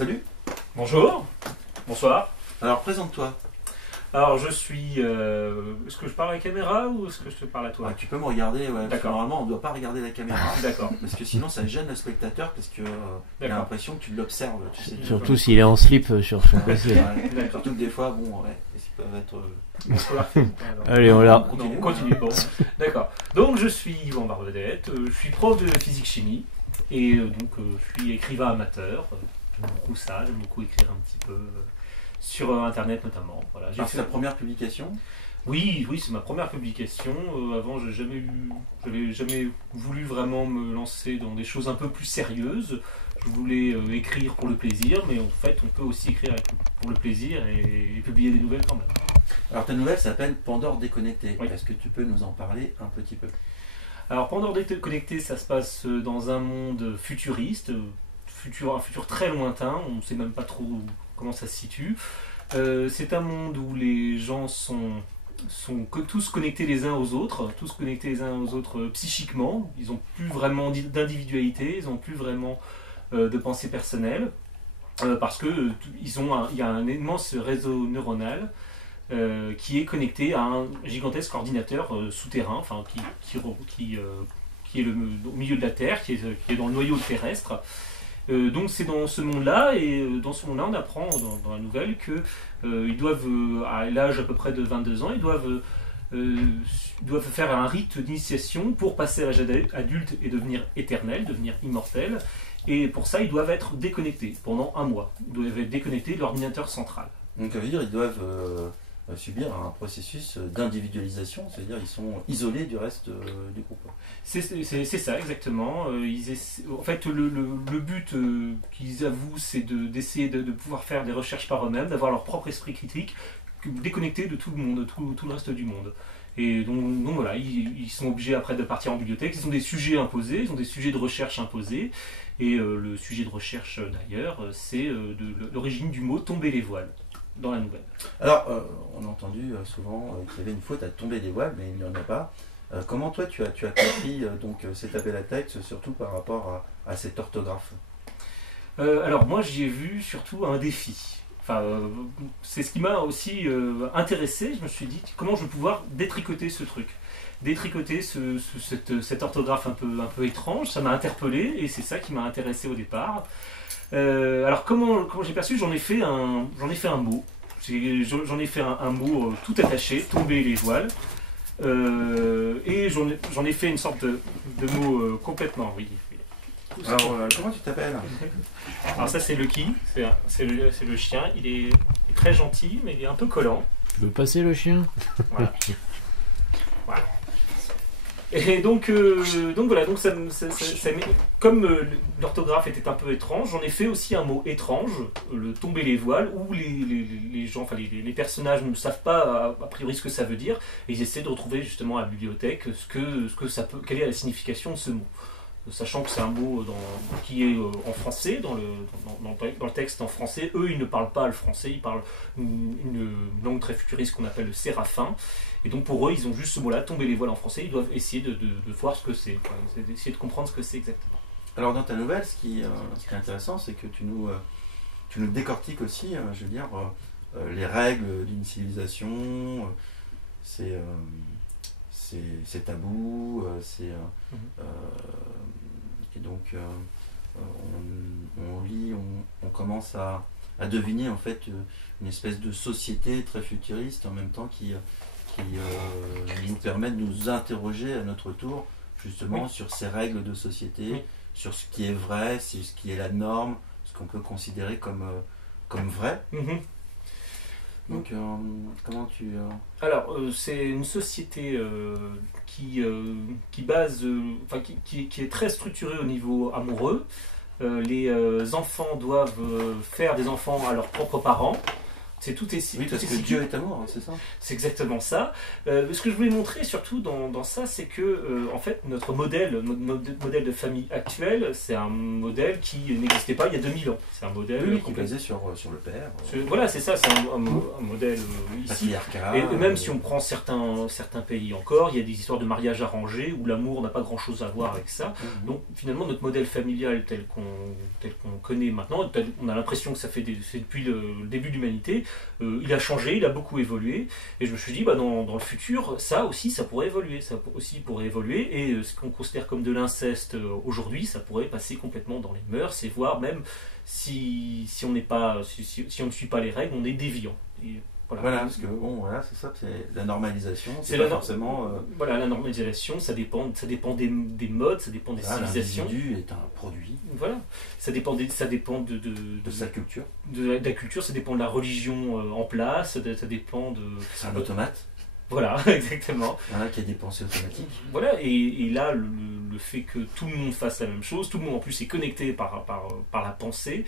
Salut. Bonjour, bonsoir. Alors présente-toi. Alors je suis... est-ce que je parle à la caméra ou est-ce que je te parle à toi? Tu peux me regarder, ouais, parce que D'accord. normalement on ne doit pas regarder la caméra. D'accord. Parce que sinon ça gêne le spectateur parce que il a D'accord. l'impression que tu l'observes. Tu sais, Surtout s'il est en slip sur son PC. Ouais. D'accord. Surtout que des fois, bon, ouais, ils peuvent être. On peut la refaire. Alors. Allez, on l'a. Non, on continue. Bon. D'accord. Donc je suis Yvan Barbedette, je suis prof de physique-chimie et donc je suis écrivain amateur. J'aime beaucoup ça, j'aime beaucoup écrire un petit peu sur Internet notamment. Voilà, j'ai C'est ta première publication. Oui, c'est ma première publication. Avant, j'avais jamais voulu vraiment me lancer dans des choses un peu plus sérieuses. Je voulais écrire pour le plaisir, mais en fait, on peut aussi écrire pour le plaisir et publier des nouvelles quand même. Alors ta nouvelle s'appelle Pandore déconnecté. Oui. Est-ce que tu peux nous en parler un petit peu? Alors, Pandore déconnecté, ça se passe dans un monde futuriste, un futur très lointain. On ne sait même pas trop comment ça se situe. C'est un monde où les gens sont tous connectés les uns aux autres, psychiquement. Ils n'ont plus vraiment d'individualité, ils n'ont plus vraiment de pensée personnelle, parce que il y a un immense réseau neuronal qui est connecté à un gigantesque ordinateur souterrain, enfin qui est au milieu de la Terre, qui est dans le noyau terrestre. Donc c'est dans ce monde-là, et dans ce monde-là, on apprend dans la nouvelle que ils doivent, à l'âge à peu près de 22 ans, ils doivent faire un rite d'initiation pour passer à l'âge adulte et devenir éternel, devenir immortel. Et pour ça, ils doivent être déconnectés pendant un mois. Ils doivent être déconnectés de l'ordinateur central. Donc ça veut dire qu'ils doivent subir un processus d'individualisation, c'est-à-dire ils sont isolés du reste du groupe. C'est ça, exactement. En fait, le but qu'ils avouent, c'est d'essayer de pouvoir faire des recherches par eux-mêmes, d'avoir leur propre esprit critique, déconnecté de tout le monde, tout le reste du monde. Et donc voilà, ils sont obligés après de partir en bibliothèque. Ils ont des sujets imposés, ils ont des sujets de recherche imposés. Et le sujet de recherche d'ailleurs, c'est de l'origine du mot tomber les voiles dans la nouvelle. Alors, on a entendu souvent qu'il y avait une faute à tomber des voiles, mais il n'y en a pas. Comment toi tu as compris donc cet appel à texte, surtout par rapport à cette orthographe? Alors moi j'y ai vu surtout un défi. Enfin, c'est ce qui m'a aussi intéressé. Je me suis dit comment je vais pouvoir détricoter ce truc, détricoter cette orthographe un peu étrange. Ça m'a interpellé et c'est ça qui m'a intéressé au départ. Alors comment j'ai perçu? J'en ai fait un mot. J'en ai fait un mot tout attaché, tomber les voiles. Et j'en ai fait une sorte de mot complètement, oui. Alors, comment tu t'appelles? Alors ça c'est Lucky, c'est le chien. Il est très gentil, mais il est un peu collant. Tu veux passer le chien? Voilà. Voilà. Et donc voilà, donc comme l'orthographe était un peu étrange, j'en ai fait aussi un mot étrange, le tomber les voiles, où les gens, enfin les personnages ne savent pas a priori ce que ça veut dire, et ils essaient de retrouver justement à la bibliothèque quelle est la signification de ce mot. Sachant que c'est un mot qui est en français, dans le texte en français. Eux, ils ne parlent pas le français, ils parlent une langue très futuriste qu'on appelle le séraphin. Et donc pour eux, ils ont juste ce mot-là, tomber les voiles en français. Ils doivent essayer de voir ce que c'est, essayer de comprendre ce que c'est exactement. Alors dans ta nouvelle, ce qui est intéressant, c'est que tu nous décortiques aussi, je veux dire, les règles d'une civilisation, c'est tabou, et donc on lit, on commence à deviner en fait une espèce de société très futuriste en même temps qui nous permet de nous interroger à notre tour justement sur ces règles de société, sur ce qui est vrai, sur ce qui est la norme, ce qu'on peut considérer comme vrai. Donc, comment tu... Alors, c'est une société qui est très structurée au niveau amoureux. Les enfants doivent faire des enfants à leurs propres parents. tout est Oui, parce que Dieu est amour, hein, c'est ça. C'est exactement ça. Ce que je voulais montrer surtout dans ça, c'est que en fait notre modèle de famille actuel, c'est un modèle qui n'existait pas il y a 2000 ans. C'est un modèle qui est basé sur le père. Voilà, c'est ça, c'est un modèle ici. Patriarcal. Et même si on prend certains pays encore, il y a des histoires de mariage arrangé où l'amour n'a pas grand-chose à voir avec ça. Donc finalement notre modèle familial tel qu'on connaît maintenant, on a l'impression que c'est depuis le début de l'humanité. Il a changé, il a beaucoup évolué, et je me suis dit, dans le futur, ça pourrait évoluer, et ce qu'on considère comme de l'inceste aujourd'hui, ça pourrait passer complètement dans les mœurs, et voire même, si on ne suit pas les règles, on est déviant. Et voilà, parce que c'est ça, c'est la normalisation, c'est pas forcément... Voilà, la normalisation, ça dépend des modes, ça dépend des civilisations. L'individu est un produit. Voilà, ça dépend de sa culture. De la culture, ça dépend de la religion en place, ça dépend de... C'est un automate. Voilà, exactement. Voilà, qui a des pensées automatiques. Voilà, et là, le fait que tout le monde fasse la même chose, tout le monde en plus est connecté par la pensée,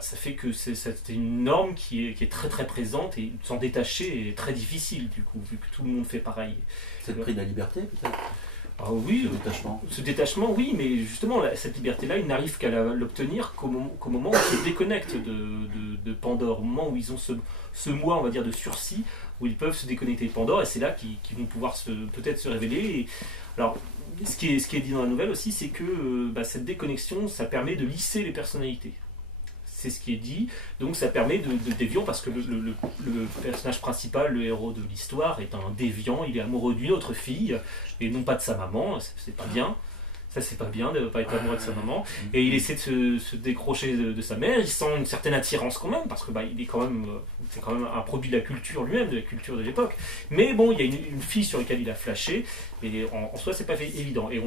ça fait que c'est une norme qui est très très présente, et s'en détacher est très difficile du coup, vu que tout le monde fait pareil. C'est le prix de la liberté peut-être. Ah oui, ce détachement, oui, mais justement, cette liberté-là, ils n'arrivent qu'à l'obtenir qu'au moment où ils se déconnectent de Pandore, au moment où ils ont ce mois, on va dire, de sursis, où ils peuvent se déconnecter de Pandore, et c'est là qu'ils vont pouvoir peut-être se révéler. Et, alors, ce qui est dit dans la nouvelle aussi, c'est que cette déconnexion, ça permet de lisser les personnalités. C'est ce qui est dit, donc ça permet de déviant, parce que le personnage principal, le héros de l'histoire, est un déviant, il est amoureux d'une autre fille, et non pas de sa maman, c'est pas bien. Ça, c'est pas bien de ne pas être amoureux de sa maman. Et il essaie de se décrocher de sa mère. Il sent une certaine attirance quand même, parce que c'est quand même un produit de la culture lui-même, de la culture de l'époque. Mais bon, il y a une fille sur laquelle il a flashé, et en soi, c'est pas évident. Et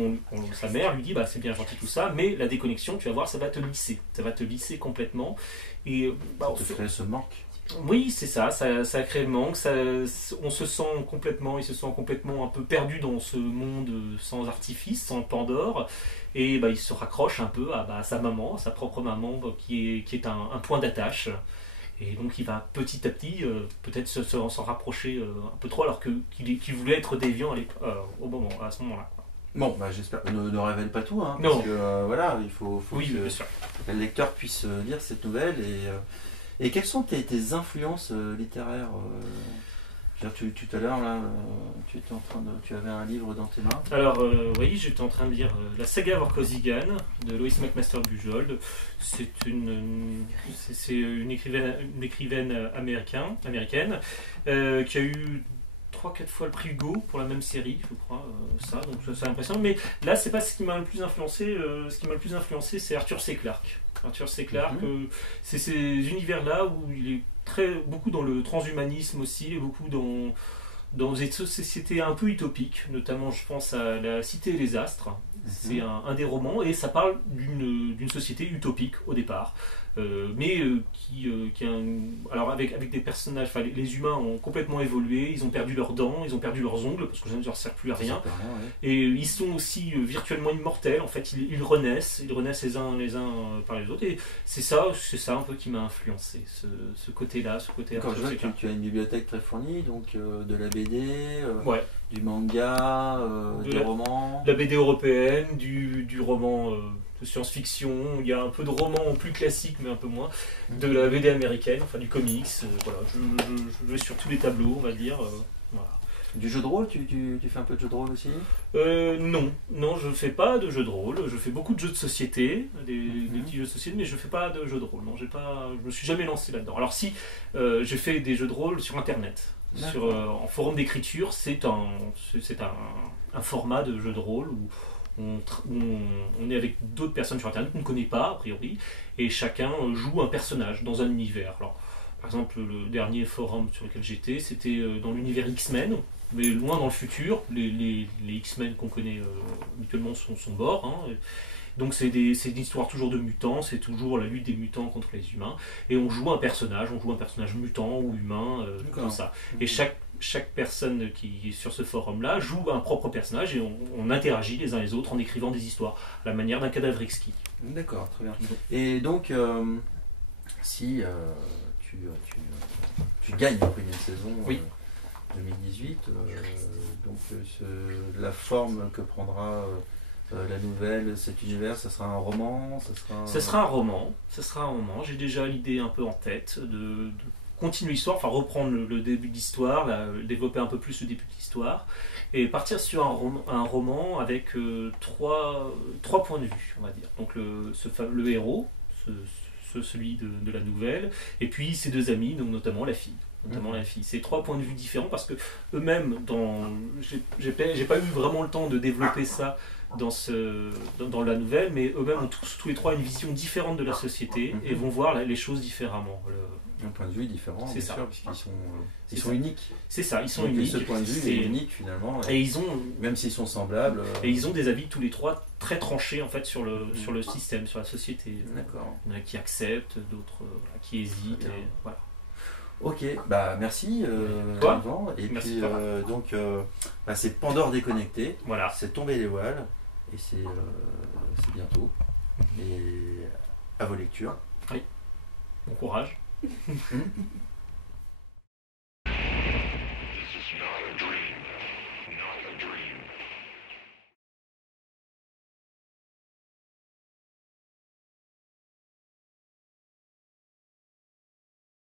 sa mère lui dit, c'est bien gentil tout ça, mais la déconnexion, tu vas voir, ça va te lisser. Ça va te lisser complètement. Et ça te crée ce manque. Oui, c'est ça crée le manque, il se sent complètement un peu perdu dans ce monde sans artifice, sans Pandore, et il se raccroche un peu à sa maman, sa propre maman, qui est un point d'attache, et donc il va petit à petit peut-être s'en rapprocher un peu trop, alors qu'il voulait être déviant à ce moment-là. Bon, j'espère que ne révèle pas tout, non. Parce que il faut oui, que le lecteur puisse lire cette nouvelle. Et quelles sont tes influences littéraires tout à l'heure, là, tu avais un livre dans tes mains. Alors, oui, j'étais en train de lire la saga Vorkosigan de Lois McMaster-Bujold. C'est une écrivaine américaine qui a eu 3-4 fois le prix Hugo pour la même série, je crois, donc ça impressionne. Mais là, c'est pas ce qui m'a le plus influencé. Ce qui m'a le plus influencé, c'est Arthur C. Clarke. Arthur C. Clarke, c'est ces univers-là où il est beaucoup dans le transhumanisme aussi, et beaucoup dans des sociétés un peu utopiques, notamment je pense à La Cité et les Astres. C'est un des romans, et ça parle d'une société utopique au départ. Mais qui alors avec des personnages, les humains ont complètement évolué, ils ont perdu leurs dents, ils ont perdu leurs ongles parce que ça ne leur sert plus à rien, et ils sont aussi virtuellement immortels. En fait, ils renaissent les uns par les autres, et c'est ça un peu qui m'a influencé, ce côté-là, Quand je vois que tu as une bibliothèque très fournie, donc de la BD, du manga, des romans, la BD européenne, du roman de science-fiction, il y a un peu de romans plus classiques mais un peu moins, de la BD américaine, du comics, voilà, je vais sur tous les tableaux, on va dire, voilà. Du jeu de rôle, tu fais un peu de jeu de rôle aussi? Non, je fais pas de jeu de rôle, je fais beaucoup de jeux de société, des petits jeux de société, mais je fais pas de jeu de rôle, non, je me suis jamais lancé là-dedans. Alors si, j'ai fait des jeux de rôle sur internet, en forum d'écriture, c'est un format de jeu de rôle où on est avec d'autres personnes sur internet qu'on ne connaît pas a priori, et chacun joue un personnage dans un univers. Alors, par exemple, le dernier forum sur lequel j'étais, c'était dans l'univers X-Men, mais loin dans le futur. Les X-Men qu'on connaît habituellement sont morts, donc c'est une histoire toujours de mutants, c'est toujours la lutte des mutants contre les humains, et on joue un personnage mutant ou humain, comme ça. Et chaque personne qui est sur ce forum-là joue un propre personnage, et on interagit les uns les autres en écrivant des histoires, à la manière d'un cadavre exquis. D'accord, très bien. Et donc, si tu gagnes le prix d'une saison Oui. 2018. La forme que prendra la nouvelle, cet univers, ça sera un roman, Ce sera un roman. J'ai déjà l'idée un peu en tête de continuer l'histoire, enfin reprendre le début de l'histoire, développer un peu plus le début de l'histoire, et partir sur un roman avec trois points de vue, on va dire. Donc le héros, celui de la nouvelle, et puis ses deux amis, donc notamment la fille. C'est 3 points de vue différents parce que eux-mêmes, j'ai pas eu vraiment le temps de développer ça dans la nouvelle, mais eux-mêmes ont tous les trois une vision différente de la société et vont voir les choses différemment. Un point de vue différent, c'est bien ça. sûr, puisqu'ils sont uniques. C'est ça, ils sont Donc, uniques. ce point de vue est unique finalement, et ils ont, même s'ils sont semblables. Et ils ont des avis tous les trois très tranchés en fait sur le système, sur la société. D'accord. Il y en a qui acceptent, d'autres qui hésitent. Et, voilà. Ok, bah merci Yvan. Et merci puis c'est Pandore déconnecté. Voilà. C'est Tomber les voiles et c'est bientôt. Et à vos lectures. Oui. Bon courage.